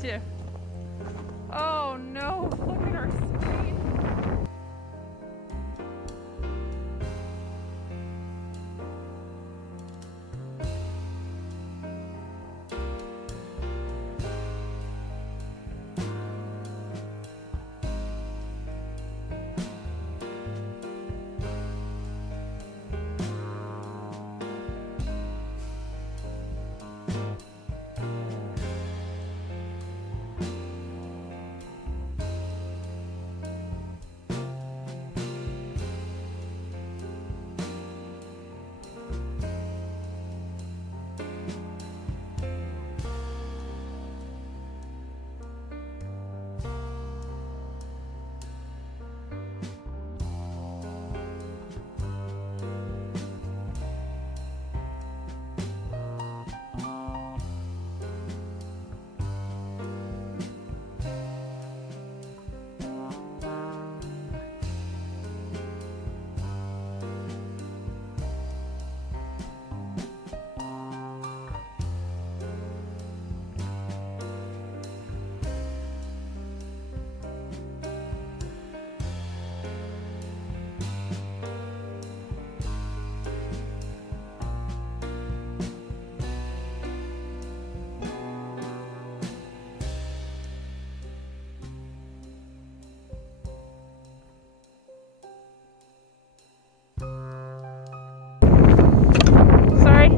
too. Oh no, look at our screen. Sorry.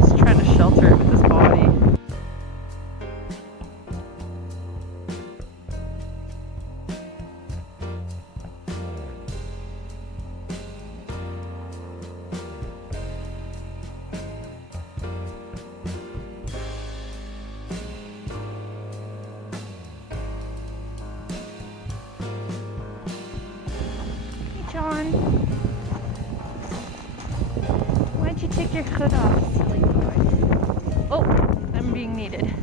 He's trying to shelter it with his body. Hey, John. Why'd you take your hood off, silly boy? Oh, I'm being needed.